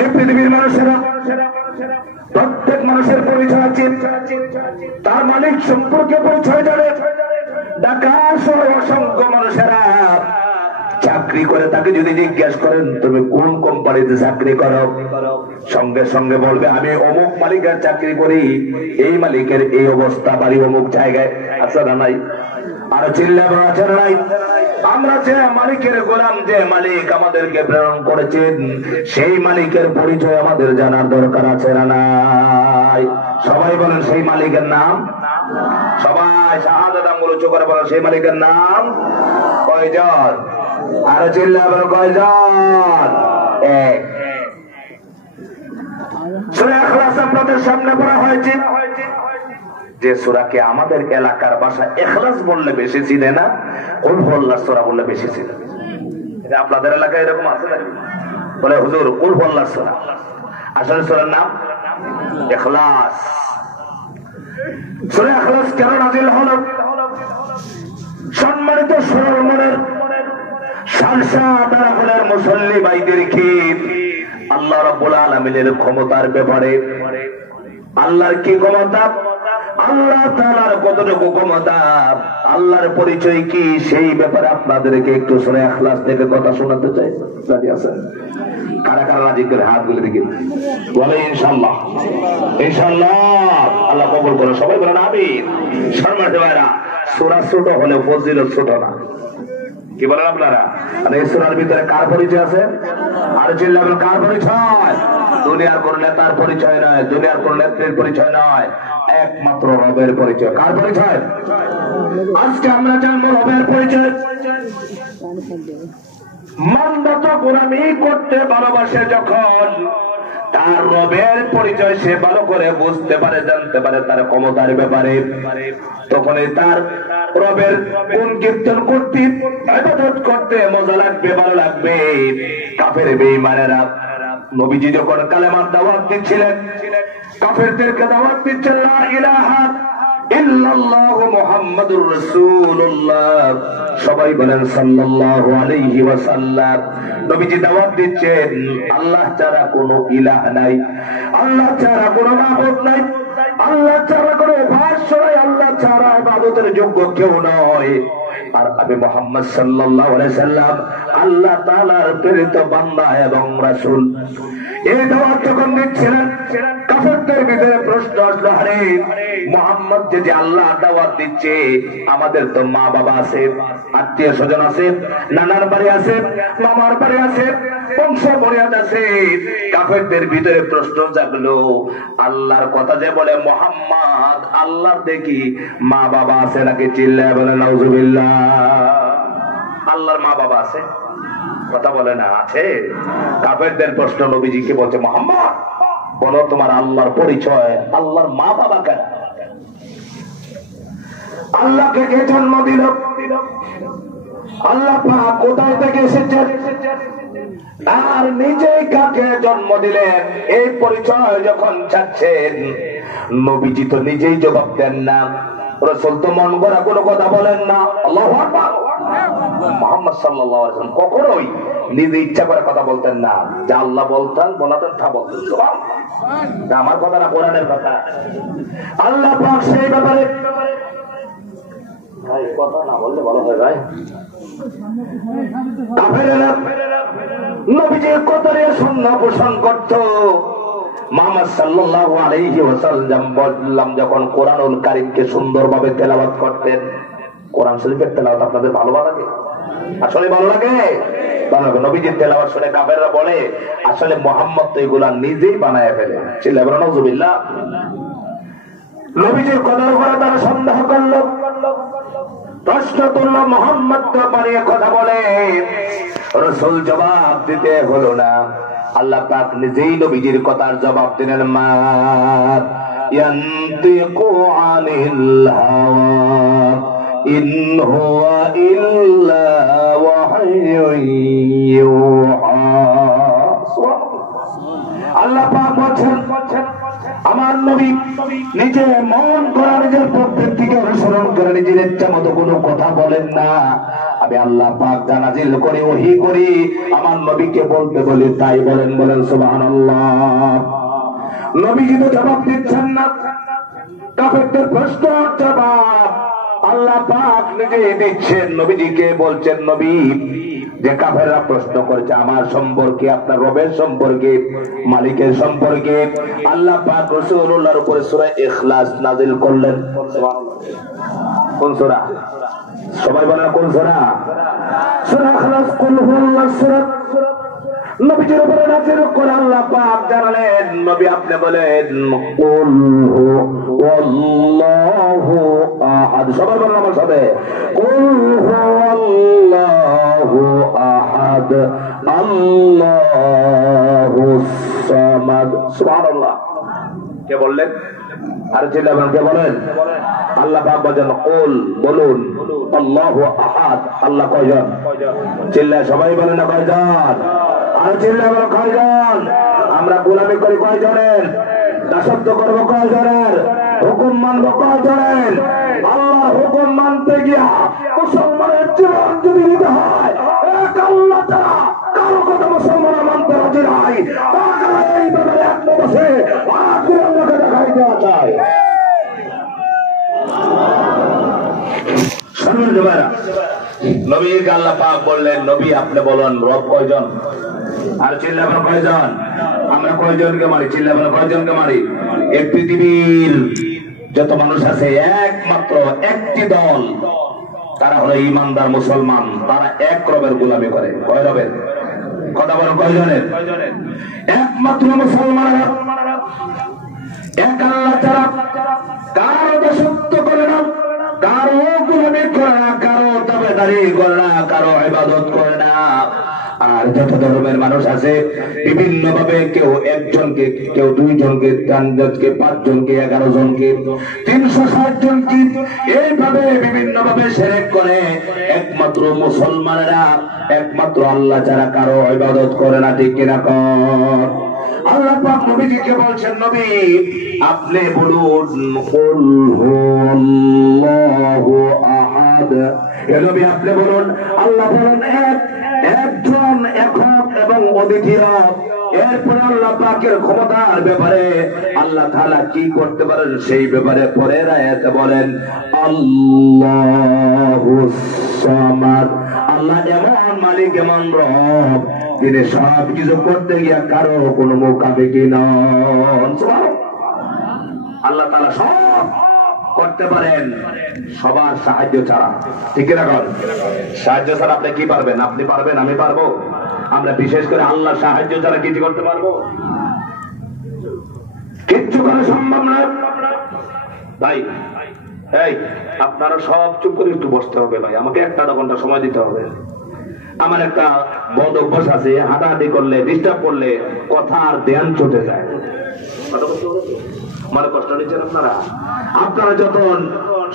এই পৃথিবীর মানুষেরা প্রত্যেক মানুষের পরিচয় আছে, তার মালিক সম্পর্কে পরিচয় জানে। ঢাকা সহ অসংখ্য মানুষেরা চাকরি করে, তাকে যদি জিজ্ঞেস করেন তুমি কোন কোম্পানিতে চাকরি করো, সঙ্গে সঙ্গে বলবে আমি অমুক মালিকের চাকরি করি, এই মালিকের এই অবস্থা, বাড়ি অমুক জায়গায়। আছে না নাই? আর চিল্লাবো আছে না নাই? আমরা যে মালিকের গোলাম, যে মালিক আমাদেরকে প্রেরণ করেছেন, সেই মালিকের পরিচয় আমাদের জানার দরকার আছে না নাই? সবাই বলেন সেই মালিকের নাম। সবাই শাহাদাত আঙ্গুল উঁচু করে বলেন সেই মালিকের নাম কয়জন? আর চিল্লাবো কয়জন? এক। সূরা ইখলাস আপনাদের সামনে পড়া হয়েছে, যে সূরাকে আমাদের এলাকার ভাষা ইখলাস বললে বেশি চিনে না, কুল হুয়াল্লাহ সূরা বললে বেশি চিনে। এটা আপনাদের এলাকায় এরকম আছে না? বলে হুজুর কুল হুয়াল্লাহ সূরা, আসলে সূরার নাম ইখলাস। সূরা ইখলাস কেন নাযিল হলো? সম্মানিত সরল মনের সালসাদার মুসল্লি ভাইদেরকে আল্লাহ রাব্বুল আলামিনের ক্ষমতার ব্যাপারে, আল্লাহর কি ক্ষমতা, আল্লাহ তাআলার কতটুকু ক্ষমতা, আল্লাহর পরিচয় কি, সেই ব্যাপারে আপনাদেরকে একটু সূরা ইখলাস থেকে কথা শোনাতে চাই। রাজি আছেন? কারা কারা রাজি করে হাত গুলো দেখি বলে ইনশাআল্লাহ। ইনশাআল্লাহ আল্লাহ কবুল করে, সবাই বলেন আমিন। সম্মানিত ভাইরা, সূরা ছোট হলে ফজিলত ছোট না। কি বলেন আপনারা? আর এই সূরার ভিতরে কার পরিচয় আছে? আর চিল্লাবেন কার পরিচয়? দুনিয়ার কোন নেতার পরিচয় নয়, দুনিয়ার কোন নেত্রীর পরিচয় নয়, একমাত্র রবের পরিচয়। কার পরিচয়? আজকে আমরা জানবো রবের পরিচয়। বান্দা তো গোলামি করতে ভালোবাসে, যখন তার রবের পরিচয় সে ভালো করে বুঝতে পারে, জানতে পারে তার ক্ষমতার ব্যাপারে, তখনই তার রবের গুণ কীর্তন করতে, ইবাদত করতে মজা লাগবে, ভালো লাগবে। কাফের বেঈমানেরা নবীজি যখন কালেমার দাওয়াত দিচ্ছিলেন, কাফেরদেরকে দাওয়াত দিচ্ছেন লা ইলাহা ইল্লাল্লাহু মুহাম্মাদুর রাসূলুল্লাহ, সবাই বলেন সাল্লাল্লাহু আলাইহি ওয়াসাল্লাম। নবীজি দাওয়াত দিচ্ছেন আল্লাহ ছাড়া কোনো ইলাহ নাই, আল্লাহ ছাড়া কোনো মাবুদ নাই, আল্লাহ ছাড়া কোনো উপাস্য নাই, আল্লাহ ছাড়া ইবাদতের যোগ্য কেউ নয়। আর আমি মুহাম্মদ সাল্লাল্লাহু আলাইহি সাল্লাম আল্লাহ তাআলার প্রেরিত বান্দা এবং রাসূল। এই দাওয়াত যখন দিচ্ছিলেন, কাফেরদের ভিতরে প্রশ্ন আসলো, আরে মুহাম্মদ যে আল্লাহ দাওয়াত দিচ্ছে, আমাদের তো মা বাবা আছে, আত্মীয় স্বজন আছে, নানার বাড়ি আছে, মামার বাড়ি আছে, বংশ মর্যাদা আছে। কাফেরদের ভিতরে প্রশ্ন জাগলো, আল্লাহর কথা যে বলে মুহাম্মদ, আল্লাহর দেখি মা বাবা আছে নাকি? চিল্লায় বলে নাউজুবিল্লাহ। আল্লাহর মা বাবা আছে? কথা বলে না আছে। কাফেরদের প্রশ্ন নবীজিকে বলছে, মুহাম্মদ বলো তোমার আল্লাহর পরিচয়, আল্লাহর মা বাবা কেন? আল্লাহকে কে জন্ম দিল? আল্লাহ পাক কোথায় থেকে এসেছেন? আর নিজেই কাকে জন্ম দিলেন? এই পরিচয় যখন চাচ্ছেন, নবীজি তো নিজেই জবাব দেন না, রাসূল তো মন গড়া কোনো কথা বলেন না। আল্লাহু আকবার। মুহাম্মদ সাল্লাল্লাহু আলাইহি ওয়াসাল্লাম কখনোই নিজে ইচ্ছা করে কথা বলতেন না, যা আল্লাহ বলতেন বলাতেন তা বলতেন। সুবহানাল্লাহ। আমার কথা না, কোরআনের কথা। আল্লাহ পাক সেই ব্যাপারে ভাই কথা না বললে ভালো হয় ভাই। কাফেরেরা নবীজির কথারে সুন্নাহ পোষণ করত। মুহাম্মদ সাল্লাল্লাহু আলাইহি ওয়াসাল্লাম বললাম যখন কোরআনুল কারীমকে সুন্দরভাবে তেলাওয়াত করতেন, কোরআন শরীফের তেলাওয়াত আপনাদের ভালো লাগে? আসলে ভালো লাগে? ভালো লাগে। নবীজির তেলাওয়াত শুনে কাফেররা বলে আসলে মুহাম্মদ তো এগুলা নিজেই বানায় ফেলে। চিল্লায় বলেন নাউজুবিল্লাহ। নবীজির কথার উপরে তারা সন্দেহ করল, প্রশ্ন তুলল, মুহাম্মদ তো বানিয়ে কথা বলে। রাসূল জবাব দিতে হলো না, আল্লাহ পাক নিজেই নবীজির কথার জবাব দিলেন, মা ইয়ানতিকু আনিল হাওয়া ইন হুয়া ইল্লা ওয়াহয়ুন ইউহা। আল্লাহ পাক বলেন আমার নবী নিজে মন করা, নিজের পক্ষের থেকে অনুসরণ করে নিজের ইচ্ছা মতো কোনো কথা বলেন না। আমি আল্লাহ পাক যা নাযিল করি ওহী করি আমার নবীকে বলতে বলি তাই বলেন বলেন সুবহানাল্লাহ। নবী কিন্তু জবাব দিচ্ছেন না, কাফেরদের প্রশ্ন জবাব আল্লাহ পাক নিজেই দিচ্ছেন, নবীজিকে বলছেন নবী যে কাফেররা প্রশ্ন করেছে আমার সম্পর্কে, আপনার রবের সম্পর্কে, মালিকের সম্পর্কে, আল্লাহ পাক রাসূলুল্লাহর উপরে সূরা ইখলাস নাযিল করলেন। কোন সূরা? সবাই বলেন কোন সূরা? সূরা ইখলাস। কুল হুয়াল্লাহু সূরা নবীজির উপরে নাযিল করে আল্লাহ পাক জানালেন নবী আপনি বলেন কুল হুয়াল্লাহু আহাদ। সবাই বলেন আমার সাথে কুল হুয়াল্লাহু আহাদ আল্লাহুস সামাদ। সুবহানাল্লাহ। কে বললেন? আর চিল্লাবেন কে বলেন? আল্লাহ পাক বলেন কুল বলুন আল্লাহু আহাদ। আল্লাহ কয়জন? চিল্লায় সবাই বলেন না কয়জন? আর চিল্লাবেন কয়জন? আমরা গোলামি করি কয়জনের? দাসত্ব করবো কয়জনের? হুকুম মানবো কয়জনের? আল্লাহর হুকুম মানতে গিয়া মুসলমানের জীবন যদি দিতে হয় এক আল্লাহ ছাড়া কারো কথা মুসলমান মানতে রাজি নাই। এইভাবে এক বসে আল্লাহকে দেখাই দেওয়া যায়। নবীকে আল্লাহ পাক বললেন নবী আপনি বলেন রব কয়জন? আর চিল্লাবেন কয়জন? আমরা কয়জনকে মারি? চিল্লাবেন কয়জনকে মারি? এই পৃথিবীর যত মানুষ আছে একমাত্র একটি দল, তারা হলো ইমানদার মুসলমান, তারা এক রবের গোলামি করে। কয় রবের? কথা বলো কয়জনের? একমাত্র মুসলমানেরা এক আল্লাহ ছাড়া কারো দাসত্ব করে না, কারো গোলামি করে না, কারো তাবেদারি করে না, কারো ইবাদত করে না। আর যত ধর্মের মানুষ আছে বিভিন্ন ভাবে, কেউ একজনকে, কেউ দুইজনকে, তিনজনকে, পাঁচজনকে, 11 জনকে, 360 জনকে, এইভাবে বিভিন্ন ভাবে শিরক করে। একমাত্র মুসলমানেরা একমাত্র আল্লাহ ছাড়া কারো ইবাদত করে না। ঠিক কিনা কর? আল্লাহ পাক নবীজিকে বলছেন নবী আপনি বলুন কুল হুয়াল্লাহু আহাদ। হে নবী আপনি বলুন আল্লাহ বলেন এক, একজন, একক এবং অদ্বিতীয়। এরপরে আল্লাহ পাকের ক্ষমতার ব্যাপারে আল্লাহ তাআলা কি করতে পারেন সেই ব্যাপারে পরের আয়াতে বলেন আল্লাহুস সামাদ। আল্লাহ এমন মালিক, এমন রব, তিনি সব কিছু করতে গিয়া কারো কোনো মুখাপেক্ষি নন। আল্লাহ তাআলা সব করতে পারেন সবার সাহায্য ছাড়া। ঠিক রাখুন, সাহায্য ছাড়া আপনি কি পারবেন? আপনি পারবেন, আমি পারবো? আমরা বিশেষ করে আল্লাহ সাহায্য ছাড়া কিছু করতে পারবো? কিচ্ছু করা সম্ভব নয় ভাই। এই আপনারা সব চুপ করে একটু বসতে হবে ভাই, আমাকে 1-1.5 ঘন্টা সময় দিতে হবে। আমার একটা বদ অভ্যাস আছে, হাঁটাহাঁটি করলে, ডিস্টার্ব করলে কথা আর ধ্যান ছুটে যায়। মানে কষ্ট নিচ্ছেন আপনারা? আপনারা যত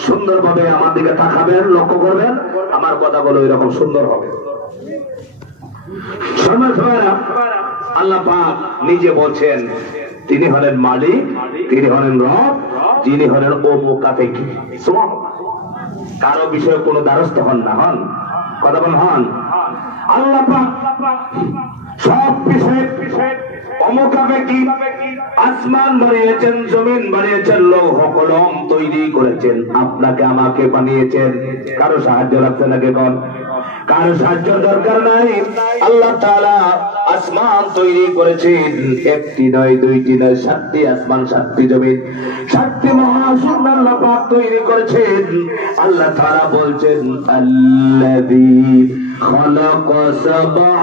সুন্দরভাবে আমার দিকে তাকাবেন, লক্ষ্য করবেন, আমার কথাগুলো এরকম সুন্দর হবে। আল্লাহ পাক নিজে বলছেন তিনি হলেন মালিক, তিনি হলেন রব, যিনি হলেন মুখাপেক্ষী। কারো বিষয়ে কোনো দ্বারস্থ হন না, হন কথা বল, হন। আল্লাহ পাক সব বিষয়ে অমুখাপেক্ষী। আসমান বানিয়েছেন, জমিন বানিয়েছেন, লৌহ কলম তৈরি করেছেন, আপনাকে আমাকে বানিয়েছেন। কারো সাহায্য লাগছে নাকি? কোন কারো সাহায্য দরকার নাই। আল্লাহ তাআলা আসমান তৈরি করেছেন, একটি নয়, দুইটি নয়, 7টি আসমান, 7টি জমিন, 7টি মহাশূন্য আল্লাহ পাক তৈরি করেছেন। আল্লাহ তাআলা বলছেন আল্লাযী খালাকা সাবআ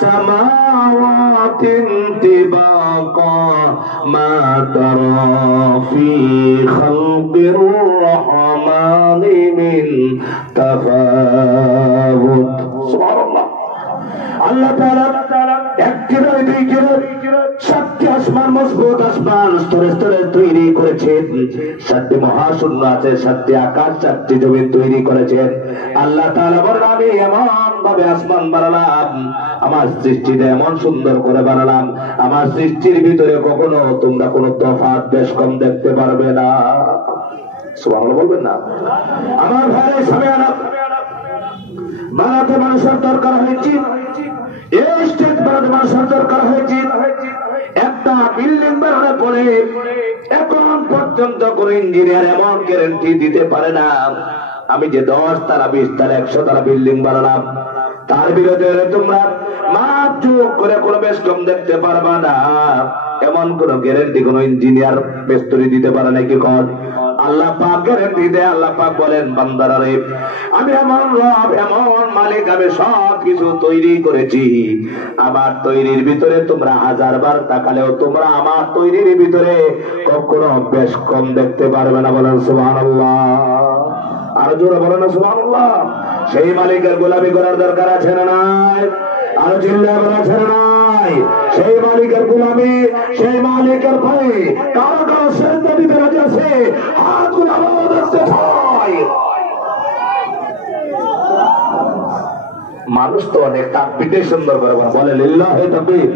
সামাওয়াতিন তিবাকা মা তারা ফি খালকির রহমানি মিন তাফাউত। সুবহানাল্লাহ। আল্লাহ তাআলা একটি নয়, দুইটি নয়, 7টি আসমান, মজবুত আসমান স্তরে স্তরে তৈরি করেছেন। 7টি মহাশূন্য আছে, 7টি আকাশ, 7টি জমিন তৈরি করেছেন। আল্লাহ তাআলা বলেন আমি এমন ভাবে আসমান বানালাম, আমার সৃষ্টিটা এমন সুন্দর করে বানালাম, আমার সৃষ্টির ভিতরে কখনো তোমরা কোনো তফাৎ বেশ কম দেখতে পারবে না। সুবহানাল্লাহ বলবেন না? আমার ভাই সামনে বানাতে মানুষের দরকার হয়েছে, এই স্টেট বানাতে মানুষের দরকার হয়েছে। একটা বিল্ডিং বানানোর পরে এখন পর্যন্ত কোন ইঞ্জিনিয়ার এমন গ্যারান্টি দিতে পারে না আমি যে 10 তালা 20 তালা 100 তালা বিল্ডিং বানালাম, তার বিরুদ্ধে তোমরা মাপ যোগ করে কোনো বেশ কম দেখতে পারবা না। এমন কোন গ্যারান্টি কোন ইঞ্জিনিয়ার মিস্ত্রি দিতে পারে নাকি? কর আল্লাহ পাক গ্যারান্টি দেয়। আল্লাহ পাক বলেন, বান্দারা রে, আমি এমন রব, এমন মালিক, আমি সব কিছু তৈরি করেছি। আমার তৈরির ভিতরে তোমরা 1000 বার তাকালেও তোমরা আমার তৈরির ভিতরে কখনো বেশ কম দেখতে পারবে না। বলেন সুবহানাল্লাহ। আর জোরে বলেন না সুবহানাল্লাহ। সেই মালিকের গোলামি করার দরকার আছে না নাই? আর চিল্লায় বলা আছে না নাই? সেই মালিকের গোলামি, সেই মালিকের ভয়ে কারো কারো সেজদা দিতে রাজি আছে, হাতগুলো আওয়াজ আসতে হয়। মানুষ তো অনেক তাকবীরে সুন্দর করে বলে লিল্লাহি তাকবীর,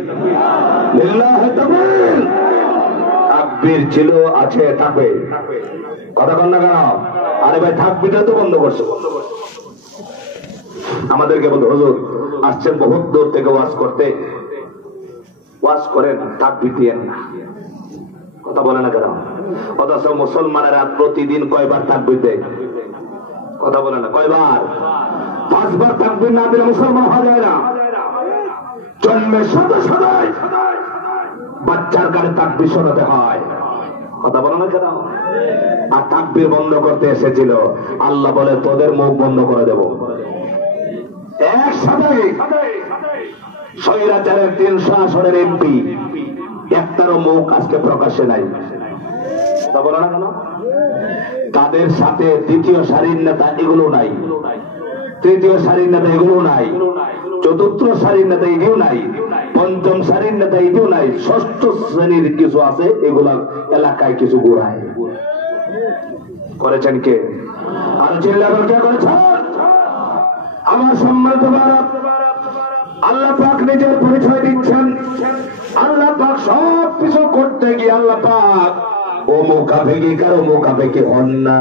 লিল্লাহি তাকবীর। তাকবীর ছিল, আছে, থাকবে। কথা বল না কেন? আরে ভাই তাকবীরটা তো বন্ধ করছে। আমাদেরকে বলতো হুজুর আসছেন বহুত দূর থেকে ওয়াজ করতে, ওয়াজ করেন, তাকবীর দিয়েন না। কথা বলে না কেন? অথচ মুসলমানেরা প্রতিদিন কয়বার তাকবীর দেয়? কথা বলে না, কয়বার? 5 বার তাকবীর না দিলে মুসলমান হওয়া যায় না। জন্মের সাথে সাথে বাচ্চার কানে তাকবীর শোনাতে হয়। কথা বলে না কেন? আর তাকবীর বন্ধ করতে এসেছিল, আল্লাহ বলে তোদের মুখ বন্ধ করে দেব। একসাথে স্বৈরাচারের 300 আসনের এমপি, একটারও মুখ আজকে প্রকাশ্যে নাই। তা বলো না কেন? তাদের সাথে দ্বিতীয় সারির নেতা এগুলো নাই, তৃতীয় সারির নেতা এগুলো নাই, চতুর্থ সারির নেতা এগুলো নাই, পঞ্চম সারির নেতা এগুলো নাই, ষষ্ঠ শ্রেণীর কিছু আছে, এগুলা এলাকায় কিছু ঘোরায়। করেছেন কে? আর চিল্লাবার কে করেছেন? আমার সম্মানিত ভারত, আল্লাহ পাক নিজের পরিচয় দিচ্ছেন। আল্লাহ পাক সব কিছু করতে গিয়ে আল্লাহ পাক ও মুখাফেকি কারো মুখাফেকি হন না।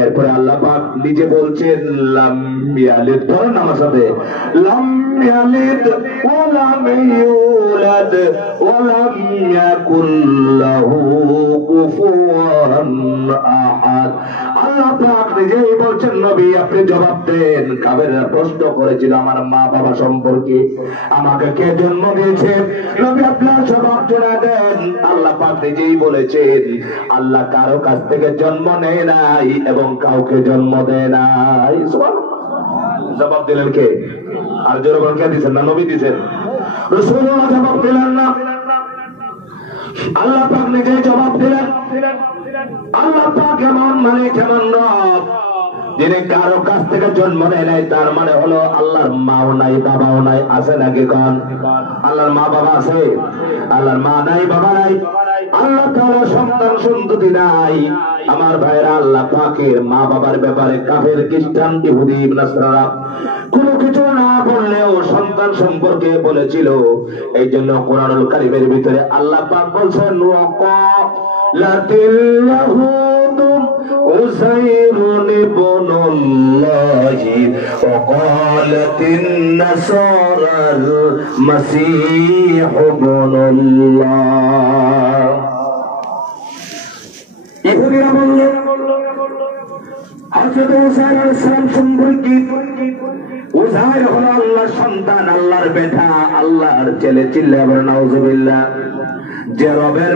এরপরে আল্লাহ পাক নিজে বলছেন লাম ইয়ালিদ, ধরেন আমার সাথে, লাম ইয়ালিদ ওয়া লাম ইউলাদ ওয়া লাম ইয়াকুল লাহু কুফুয়ান আহাদ। আল্লাহ পাক নিজেই বলছেন, নবী আপনি জবাব দেন। কাফেররা প্রশ্ন করেছিল আমার মা বাবা সম্পর্কে, আমাকে কে জন্ম দিয়েছে, নবী আপনার জবাব জোড়া দেন। আল্লাহ পাক নিজেই বলেছেন, আল্লাহ কারো কাছ থেকে জন্ম নেয় নাই এবং কাউকে জন্ম দেয় নাই। জবাব দিলেন কে? আর জোরে বলেন, কে দিচ্ছেন? না নবী দিচ্ছেন? রাসূলুল্লাহ জবাব দিলেন না, আল্লাহ পাক নিজেই জবাব দিলেন। আল্লাহ পাক এমন মালিক, এমন রব, যিনি কারো কাছ থেকে জন্ম নেয় নাই। তার মানে হলো আল্লাহর মাও নাই, বাবাও নাই। আছে নাকি? কন আল্লাহর মা বাবা আছে? আল্লাহর মা নাই, বাবা নাই। আল্লাহ তাআলা সন্তান সন্ততি নাই। আমার ভাইরা, আল্লাহ পাকের মা বাবার ব্যাপারে কাফের, খ্রিস্টান, ইহুদি, নাসরারা কোনো কিছু না বললেও সন্তান সম্পর্কে বলেছিল। এই জন্য কোরআনুল কারীমের ভিতরে আল্লাহ পাক বলছেন, ওয়াকালাতিল ইয়াহুদ উযাইরুন ইবনুল্লাহ ওয়াকালাতিন নাসারাল মাসীহ ইবনুল্লাহ। ইহুদিরা বলল হযরত উযাইর আলাইহিস সালাম সম্পর্কে, উযাইর হলো আল্লাহর সন্তান, আল্লাহর বেটা, আল্লাহর ছেলে। চিল্লায়ে বলেন নাউযুবিল্লাহ। যে রবের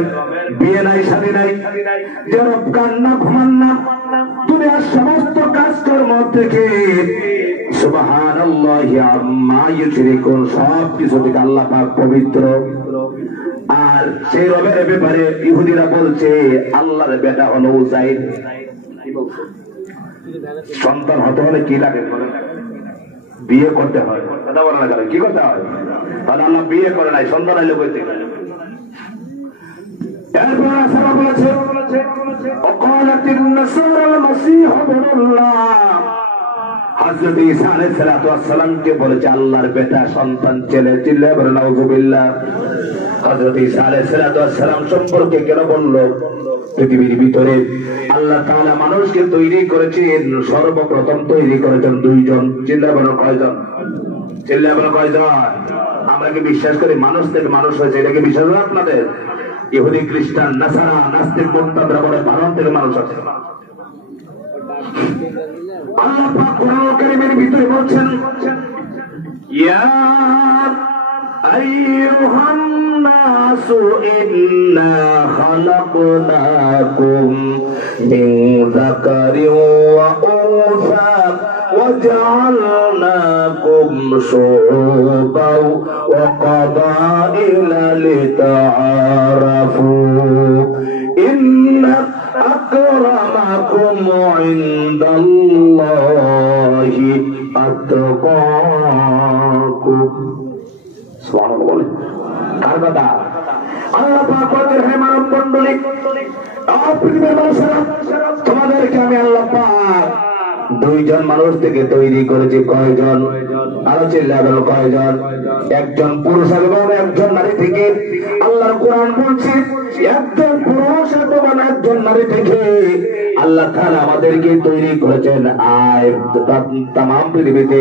বিয়ে নাই, শাদী নাই, যে রব কান্না ঘুমান না, দুনিয়ার সমস্ত কাজকর্ম থেকে সুবহানাল্লাহি আম্মা ইউশরিকুন, সব কিছু থেকে আল্লাহ পাক পবিত্র। আর সেই রবের ব্যাপারে ইহুদিরা বলছে আল্লাহর বেটা হলো উযাইর। সন্তান হতে হলে কি লাগে? বিয়ে করতে হয়। কথা বলে না, কি করতে হয়? তাহলে আল্লাহ বিয়ে করে নাই, সন্তান আইলো কইতে। এরপর রাসূল বলেছে, ওয়াকালাতিন নাসারাল মাসীহ ইবনুল্লাহ। হযরত ঈসা আলাইহিস সালাতু ওয়াস সালামকে বলেছে আল্লাহর বেটা, সন্তান, ছেলে। চিল্লায়ে বলেন নাউযুবিল্লাহ। হযরত ঈসা আলাইহিস সালাম সম্পর্কে কেন বলল? পৃথিবীর ভিতরে আল্লাহ তাআলা মানুষকে তৈরি করেছেন, সর্বপ্রথম তৈরি করেছেন দুইজন। চিল্লায় বলেন কয়জন? চিল্লায় বলেন কয়জন? আমরা কি বিশ্বাস করি মানুষ থেকে মানুষ হয়েছে? এটা কি বিশ্বাস হয় আপনাদের? ইহুদি, খ্রিস্টান, নাসারা, নাস্তিক, মুরতাদরা বলে ভারত থেকে মানুষ আছে। আল্লাহ পাক কোরআন কারীমের ভিতরে বলছেন, ইয়া আইয়ুহান নাসু ইন্না খালাকনাকুম মিন যাকারিন ওয়া উনসা وجعلناكم شعوبا وقبائل لتعارفوا إن أكرمكم عند الله أتقاكم سبحان الله কার কথা? আল্লাহ পাক বলেন, হে মানব মণ্ডলী, পৃথিবীর মানুষেরা, তোমাদেরকে আমি আল্লাহ পাক দুইজন মানুষ থেকে তৈরি করেছি। কয়জন? আরো চিল্লাবেন কয়জন? একজন পুরুষ এবং একজন নারী থেকে। আল্লাহর কোরআন বলছে একজন পুরুষ এবং একজন নারী থেকে আল্লাহ তাআলা আমাদেরকে তৈরি করেছেন। আর তামাম পৃথিবীতে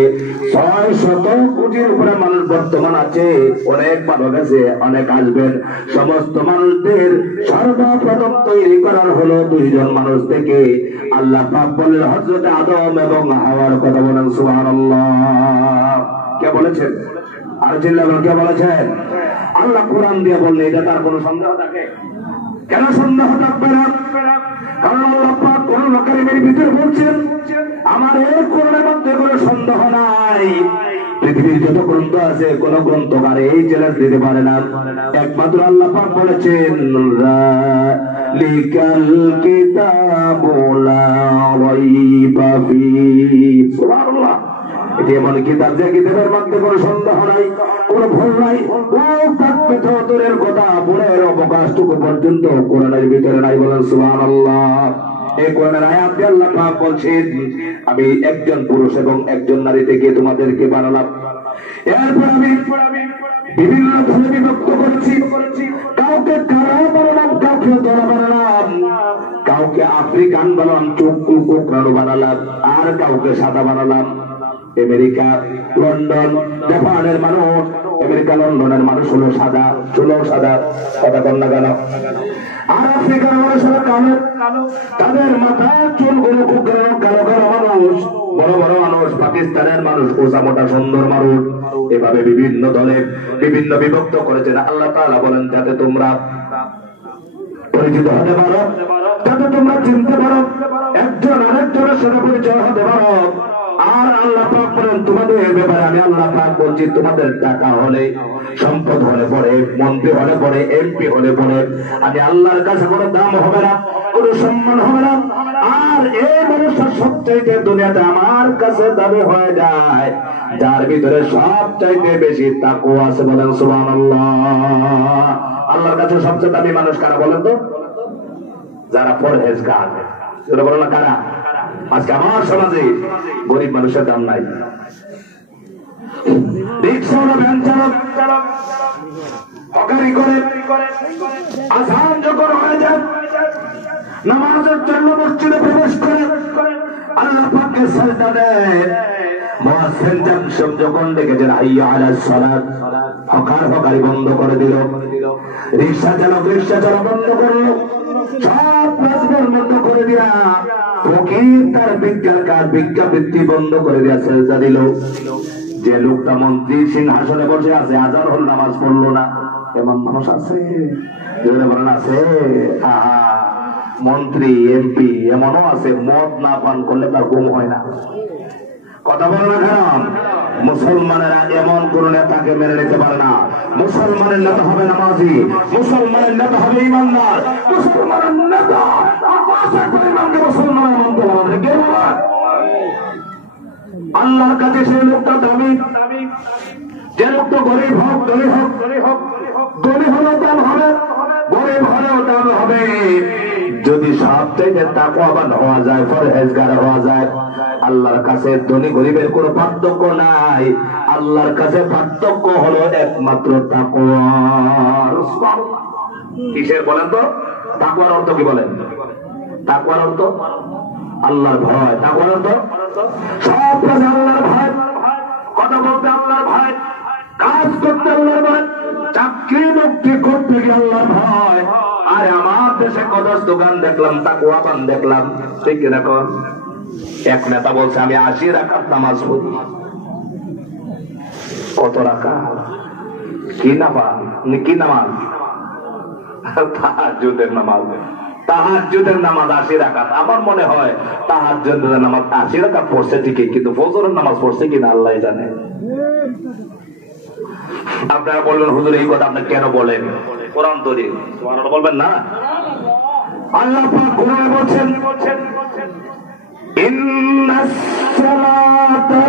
600 কোটির উপরে মানুষ বর্তমান আছে। অনেক মানুষ আছে, অনেক আসবেন। সমস্ত মানুষদের সর্বপ্রথম তৈরি করার হলো দুইজন মানুষ থেকে। আল্লাহ পাক বলেন হযরত আদম এবং হাওয়ার কথা বলেন সুবহানাল্লাহ। কে বলেছেন? আর জিল্লাহ কে বলেছেন? আল্লাহ কোরআন দিয়ে বললে এটা তার কোনো সন্দেহ থাকে? কেন সন্দেহ থাকবে না? কারণ আল্লাহ পাক কোরআন কারীমের ভিতরে বলছেন আমার এই কোরআনের মধ্যে কোনো সন্দেহ নাই। পৃথিবীর যত গ্রন্থ আছে কোন গ্রন্থকার এই চ্যালেঞ্জ দিতে পারে না। একমাত্র আল্লাহ পাক বলেছেন লিকাল কিতাবু লা রাইবা ফীহি। সুবহানাল্লাহ। এটি এমন কিতাব যে কিতাবের মধ্যে কোনো সন্দেহ নাই, কোনো ভুল নাই। ও থাকবে তো দূরের কথা, ভুলের অবকাশটুকু পর্যন্ত কোরআনের ভিতরে নাই। বলেন সুবহানাল্লাহ। এই কোরআনের আয়াত দিয়ে আল্লাহ পাক বলছেন আমি একজন পুরুষ এবং একজন নারী থেকে তোমাদেরকে বানালাম। এরপর আমি বিভিন্ন ধর্মে বিভক্ত করেছি। কাউকে কারা বানালাম, কাউকে দলা বানালাম, কাউকে আফ্রিকান বানালাম, চক্ষু কোকড়ানো বানালাম, আর কাউকে সাদা বানালাম। আমেরিকা, লন্ডন, জাপানের মানুষ, আমেরিকা লন্ডনের মানুষ হলো সাদা, চুলো সাদা, কথা কন না কেন? আর আফ্রিকার মানুষ হলো কালো, তাদের মাথার চুলগুলো কোকড়ানো, কালো কালো মানুষ, বড় বড় মানুষ। পাকিস্তানের মানুষ ওজা মোটা সুন্দর মানুষ। এভাবে বিভিন্ন দলে বিভিন্ন বিভক্ত করেছেন আল্লাহ তাআলা। বলেন যাতে তোমরা পরিচিত হতে পারো, যাতে তোমরা চিনতে পারো, একজন আরেকজনের সাথে পরিচয় হতে পারো। আর আল্লাহ পাক বলেন তোমাদের ব্যাপারে আমি আল্লাহ পাক বলছি তোমাদের টাকা হলে, সম্পদ হলে পরে, মন্ত্রী হলে পরে, এমপি হলে পরে আমি আল্লাহর কাছে কোনো দাম হবে না, কোনো সম্মান হবে না। আর এই মানুষটা সবচাইতে দুনিয়াতে আমার কাছে দাবি হয়ে যায় যার ভিতরে সবচাইতে বেশি তাকওয়া আছে। বলেন সুবহানাল্লাহ। আল্লাহর কাছে সবচেয়ে দামি মানুষ কারা বলেন তো? যারা পরহেজগার। সেটা বলো না কারা? আজকে আমার সমাজে গরিব মানুষের দাম নাই। রিক্সাওয়ালা, ভ্যান চালক হকারি করে, আযান যখন হয়ে যায় নামাজের জন্য মসজিদে প্রবেশ করে আল্লাহ পাকের সাজদা দেয়। মুয়াজ্জিন জামশম যখন ডেকেছেন হাইয়া আলাস সালাত, হকারি বন্ধ করে দিল। রিক্সা চালক বন্ধ করলো, সব রাজপথ বন্ধ করে দিলা। ফকির তার ভিক্ষার কাজ, ভিক্ষাবৃত্তি বন্ধ করে দিয়া সেজদা দিল। যে লোকটা মন্ত্রী সিংহাসনে বসে আছে, আজান হল নামাজ পড়লো না, এমন মানুষ আছে? আছে। আহা, মন্ত্রী এমপি এমনও আছে মদ না পান করলে তার ঘুম হয় না। কথা বল না কেন? মুসলমানেরা এমন কোন নেতাকে মেনে নিতে পারে না। মুসলমানের নেতা হবে নামাজি, মুসলমানের নেতা হবে ইমানদার, মুসলমানের নেতা মুসলমানের মন্ত্র আল্লাহর কাছে সেই লোকটা দামি। যে লোকটা গরিব হোক, ধনী হোক, ধনী হলেও দাম হবে, গরিব হলেও দাম হবে। যদি সবচেয়ে তাকওয়াবান হওয়া যায়, পরহেজগার হওয়া যায়, আল্লাহর কাছে ধনী গরিবের কোনো পার্থক্য নাই। আল্লাহর কাছে পার্থক্য হলো একমাত্র তাকওয়ার। কিসের বলেন তো? তাকওয়ার অর্থ কি বলেন? তাকওয়ার অর্থ আল্লাহর ভয়। তাকওয়ার অর্থ সব কাজে আল্লাহর ভয়, কথা বলতে আল্লাহর ভয়, কাজ করতে আল্লাহর ভয়, চাকরি মুক্তি করতে গিয়ে আল্লাহর ভয়। আর আমার দেশে কত দোকান দেখলাম তাকওয়াবান দেখলাম, ঠিক কিনা কন? এক নেতা বলছে আমি 80 রাকাত নামাজ পড়ি। কত রাকাত? কি নামাজ? কি নামাজ? তাহাজ্জুদের নামাজ। তাহাজ্জুদের নামাজ 80 রাকাত। আমার মনে হয় তাহাজ্জুদের নামাজ 80 রাকাত পড়ছে ঠিকই, কিন্তু ফজরের নামাজ পড়ছে কিনা আল্লাহ জানে। আপনারা বলবেন হুজুর এই কথা আপনি কেন বলেন? কোরআন দলিল সুবহানাল্লাহ বলবেন না? আল্লাহ পাক কোরআনে বলছেন ইন্নাস সালাতা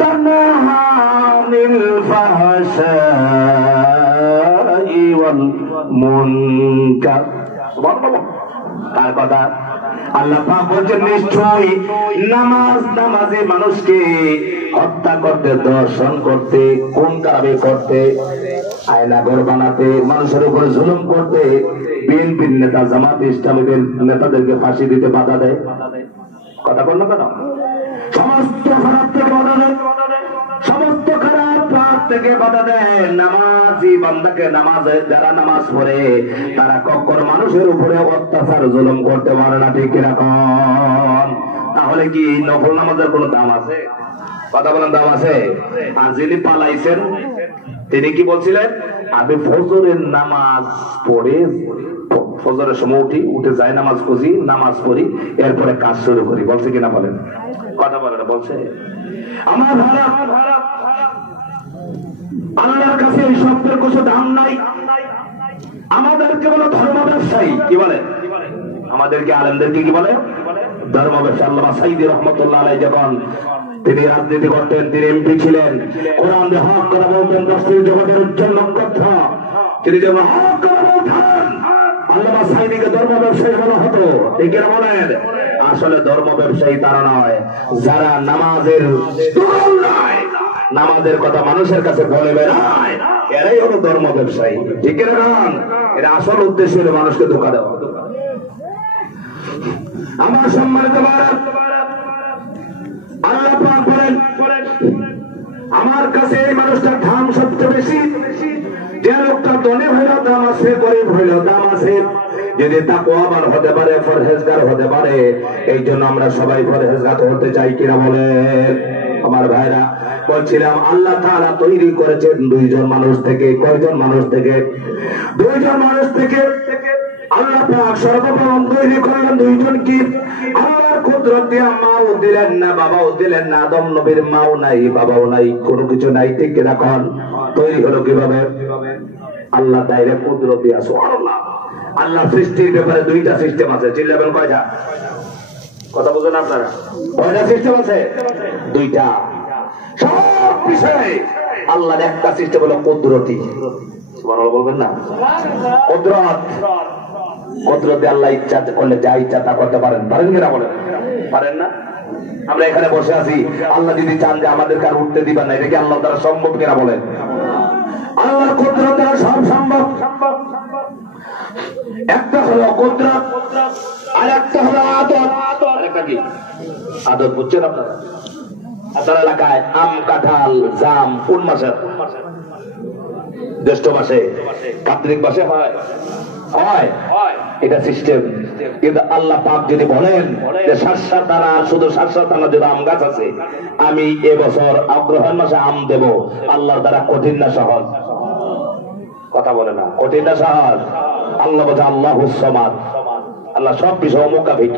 তানহা আনিল ফাহশাই ওয়াল মুনকার। সুবহানাল্লাহ। তার কথা আল্লাহ পাক বলেন নিশ্চয়ই নামাজে মানুষকে হত্যা করতে, দর্শন করতে, কোন কারণে করতে, আয়নাঘর বানাতে, মানুষের উপরে জুলুম করতে, বিএনপির নেতা জামাত ইসলামীদের নেতাদেরকে ফাঁসি দিতে বাধা দেয়। কথা বল না কেন? সমস্ত খারাপ থেকে বাধা দেয়, সমস্ত খারাপ কাজ থেকে বাধা দেয়। নামাজি বান্দাকে নামাজে যারা নামাজ পড়ে তারা কখনো মানুষের উপরে অত্যাচার জুলুম করতে পারে না, ঠিক কিরকম? তাহলে কি নফল নামাজের কোনো দাম আছে? কথা বলেন, দাম আছে? আর যিনি পালাইছেন তিনি কি বলছিলেন? আমি ফজরের নামাজ পড়ে, ফজরের সময় উঠে যায় নামাজ খুঁজি, নামাজ পড়ি, এরপরে কাজ শুরু করি, বলছে কিনা বলেন? কথা বলে না, বলছে। আমার ভাড়া আল্লাহর কাছে এই শব্দের কিছু দাম নাই। আমাদেরকে বলে ধর্ম ব্যবসায়ী, কি বলে? আমাদেরকে আলেমদেরকে কি বলে? ধর্ম ব্যবসায়ী। আল্লামা সাঈদী রহমাতুল্লাহ আলাইহি যখন তিনি রাজনীতি করতেন, তিনি এমপি ছিলেন, কোরআন দিয়ে হক কথা বলতেন, দশটি জগতের উজ্জ্বল নক্ষত্র, তিনি যখন হক কথা বলতেন আল্লামা সাঈদীকে ধর্ম ব্যবসায়ী বলা হতো, ঠিক কিনা বলেন? আসলে ধর্ম ব্যবসায়ী তারা নয় যারা নামাজের নামাজের কথা মানুষের কাছে বলে বেড়ায়, এরাই হলো ধর্ম ব্যবসায়ী, ঠিক কিনা? এরা আসল উদ্দেশ্য হলো মানুষকে ধোঁকা দেওয়া। আমার সম্মানিত ভারত, আল্লাহ পাক বলেন আমার কাছে এই মানুষটার দাম সবচেয়ে বেশি, যে লোকটা ধনী হইলেও দাম আছে, গরিব হইলেও দাম আছে, যদি তাকওয়াবান হতে পারে, পরহেজগার হতে পারে। এই জন্য আমরা সবাই পরহেজগার হতে চাই, কিনা বলেন? আমার ভাইরা, বলছিলাম আল্লাহ তাআলা তৈরি করেছেন দুইজন মানুষ থেকে। কয়জন মানুষ থেকে? দুইজন মানুষ থেকে। আল্লাহ পাক সর্বপ্রথম তৈরি করলেন দুইজন। কি? আল্লাহর কুদরত দিয়ে মাও দিলেন না, বাবাও দিলেন না। আদম নবীর মাও নাই, বাবাও নাই, কোনো কিছু নাই, ঠিক কিনা? এখন তৈরি হলো কিভাবে? আল্লাহ ডাইরেক্ট কুদরত দিয়ে। সুবহানাল্লাহ। আল্লাহ সৃষ্টির ব্যাপারে দুইটা সিস্টেম আছে, চিল্লাবেন কয়টা? কথা বুঝেন আপনারা? কয়টা সিস্টেম আছে? দুইটা। সব বিষয়ে আল্লাহর একটা সিস্টেম হলো কুদরতি। সুবহানাল্লাহ বলবেন না? কুদরত। কুদরতে আল্লাহ ইচ্ছা করলে যা ইচ্ছা তা করতে পারেন। পারেন কিনা বলেন? পারেন না? আমরা এখানে বসে আছি, আল্লাহ যদি চান যে আমাদেরকে আর উঠতে দিবেন না, এটা কি আল্লাহ দ্বারা সম্ভব কিনা বলেন? আল্লাহর কুদরত দ্বারা সব সম্ভব। একটা হলো কুদরত, আর একটা হলো আদত। আরেকটা কি? আদত। বুঝছেন আপনারা? আপনার এলাকায় আম, কাঁঠাল, জাম কোন মাসে? জ্যৈষ্ঠ মাসে, কার্তিক মাসে হয়। এটা সিস্টেম। কিন্তু আল্লাহ পাক যদি বলেন যে শার্শার দানা, শুধু শার্শার দানা যদি আম গাছ আছে, আমি এবছর অগ্রহায়ণ মাসে আম দেব, আল্লাহর দ্বারা কঠিন না সহজ? কথা বলে না? কঠিন না সহজ? আল্লাহ বলছে আল্লাহুস সামাদ, আল্লাহ সব বিষয় মোকাবিক।